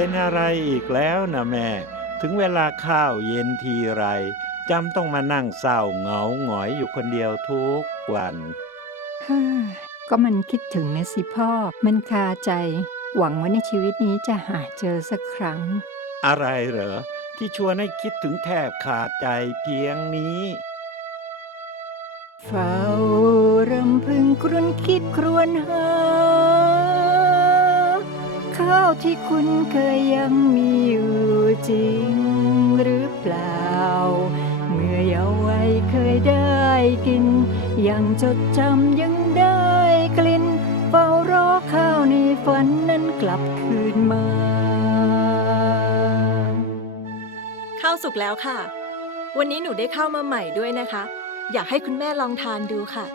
เป็นอะไรอีกแล้วนะแม่ ถึงเวลาข้าวเย็นทีไรจำต้องมานั่งเศร้าเหงาหงอยอยู่คนเดียวทุกวันฮ่าก็มันคิดถึงนะสิพ่อ มันคาใจ หวังว่าในชีวิตนี้จะหาเจอสักครั้ง อะไรเหรอ ที่ชวนให้คิดถึงแทบขาดใจเพียงนี้เฝ้ารำพึงครวญคิดครวญหาข้าวที่คุณเคยยังมีอยู่จริงหรือเปล่า เมื่อเยาว์วัยเคยได้กิน ยังจดจำยังได้กลิ่นเฝ้ารอข้าวในฝันนั้นกลับคืนมา ข้าวสุกแล้วค่ะ วันนี้หนูได้ข้าวมาใหม่ด้วยนะคะ อยากให้คุณแม่ลองทานดูค่ะ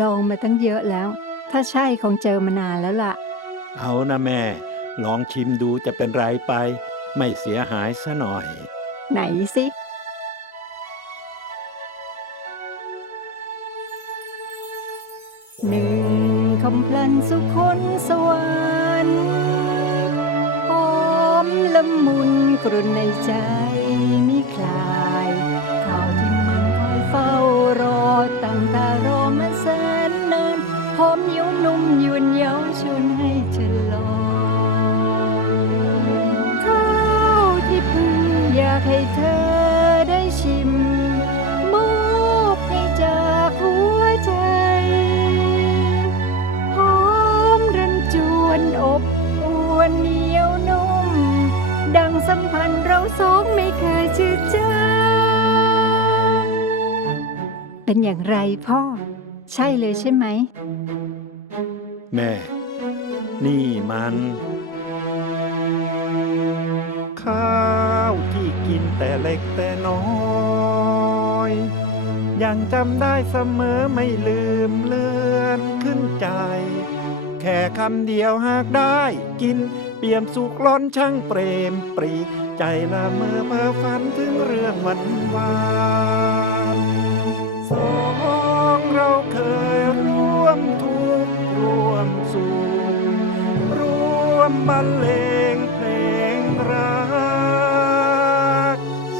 ลองมาตั้งเยอะแล้ว ถ้าใช่คงเจอมานานแล้วล่ะ เอานะแม่ ลองชิมดูจะเป็นไรไป ไม่เสียหายซะหน่อย ไหนสิ หนึ่งคำพลันสุคนสวรรค์หอมละมุนกรุ่นในใจ ยวนเย้าชวนให้ฉลองข้าที่เพึ่งอยากให้เธอได้ชิม มอบให้จากหัวใจ หอมรันจวนอบอวนเหนียวนุ่ม ดังสัมพันธ์เราสองไม่เคยจืดจางเป็นอย่างไรพ่อ ใช่เลยใช่ไหม แม่ นี่มัน ข้าวที่กินแต่เล็กแต่น้อย ยังจำได้เสมอไม่ลืมเลือนขึ้นใจ แค่คำเดียวหากได้กินเปี่ยมสุขล้นช่างเปรมปรี ใจละเมอเพ้อฝันถึงเรื่องหวันวาน บรรเลงเพลงรัก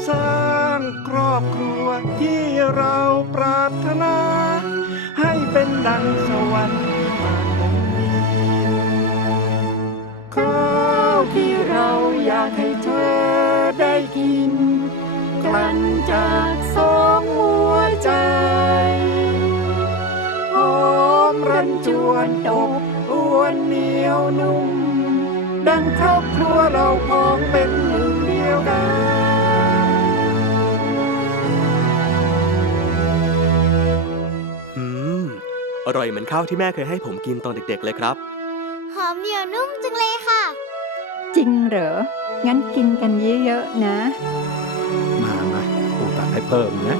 สร้างครอบครัวที่เราปรารถนา ให้เป็นดังสวรรค์ที่มาตรงนี้ข้าวที่เราอยากให้เธอได้กิน กลั่นจากสองหัวใจหอมรันจวนอบอวนเหนียวนุ่ม ดังครอบครัวเราพ้องเป็นหนึ่งเดียวกันอืม อร่อยเหมือนข้าวที่แม่เคยให้ผมกินตอนเด็กๆเลยครับ หอมเหนียวนุ่มจังเลยค่ะ จริงเหรอ งั้นกินกันเยอะๆนะ มามาปูตักให้เพิ่มนะ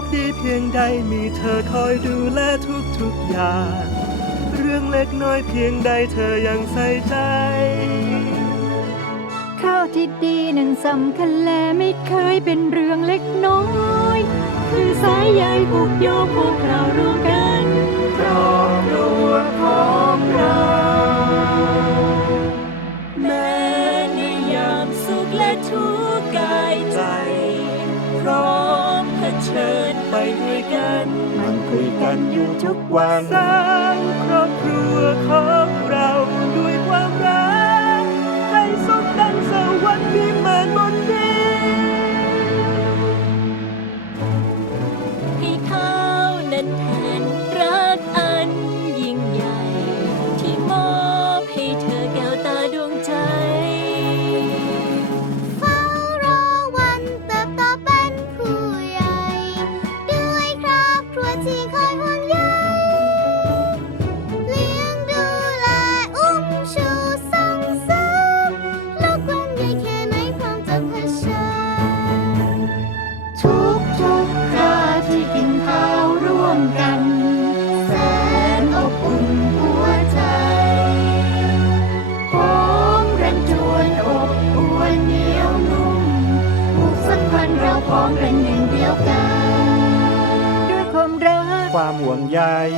คดีเพียงใดมีเธอคอยดูแลทุกทุกอย่าง เรื่องเล็กน้อยเพียงใดเธอยังใส่ใจ ข้าวที่ดีนั้นสำคัญแลไม่เคยเป็นเรื่องเล็กน้อย คือสายใยผูกโยงพวกเราร่วมกัน ยกันมันคุยกันอยู่ทุกวันสร้างครอบครัวของเราด้วยความรักให้สมดังสวรรค์ที่มันบนดิน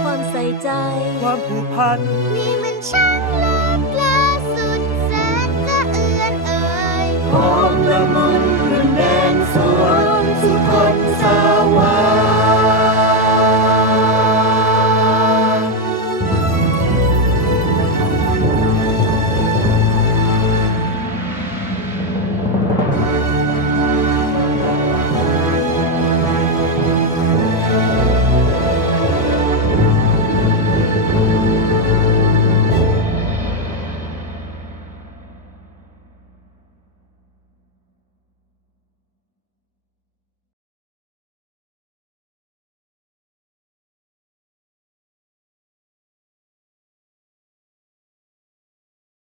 ความใส่ใจ ความผูกพัน นี่มันช่างเลิศเลอสุดแสนจะเอื้อนเอ่ย หอมละมุนรุนแรงสวงสุคนสาวา